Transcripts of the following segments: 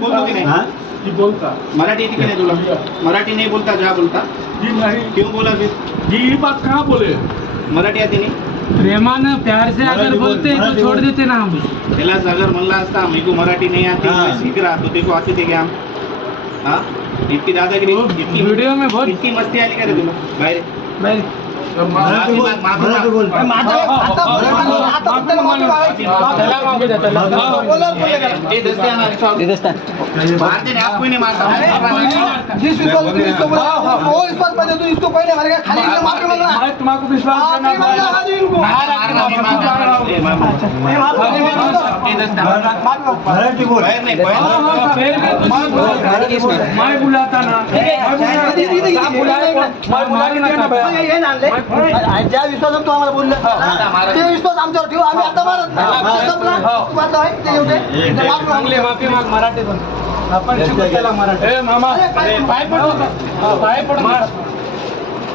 बोलतो की नाही बोलता मराठी नाही मराठी बोलता जा बोलता जी क्यों बोला ये बात कहाँ बोले मराठी आती नाही. प्रेमानं प्यार से अगर बोलते हैं तो छोड़ देते ना हम। त्यालाच अगर म्हणला असता मेरे को मराठी नहीं आती हाँ. मैं सीख रहा तो देखो आते थे क्या हम? हाँ? इतनी दादागिरी इतनी वीडियो में बहुत इतनी मस्ती आली का रे तुला बाहेर भाई त्याला त्याला. दस्ते आणा, रिक्षावर. मारते बुलाता ना। ज्या विश्वासात तू आम्हाला बोललं ते विश्वास आमच्यावर ठेवू. आम्ही आता मारत माफी माग. मराठीतून. आपण शिकू त्याला मराठी. ए मामा. अरे, पाय पड. पाय पडतो हा, पाय पडतो ए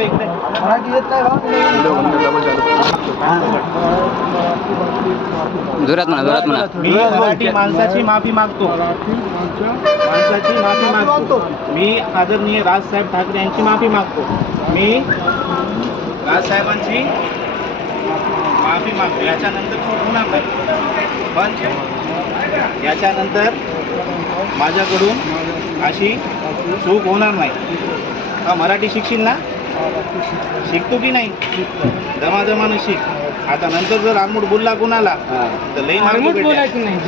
इकडे. जोरात म्हणा जोरात म्हणा. मी मराठी माणसाची माफी मागतो. माणसाची माफी मागतो. मी आदरणीय राजसाहेब ठाकरे यांची माफी मागतो. मी राजसाहेबांची माफी मागतो. याच्यानंतर चूक होणार नाही. पण याच्यानंतर माझ्याकडून अशी चूक होणार नाही. हा मराठी शिकशील ना? शिकतो की नाही? जमाजमानं शिक. आता नंतर जर आंबूड बोलला कुणाला तर लई भेटेल. बोलायचं नाही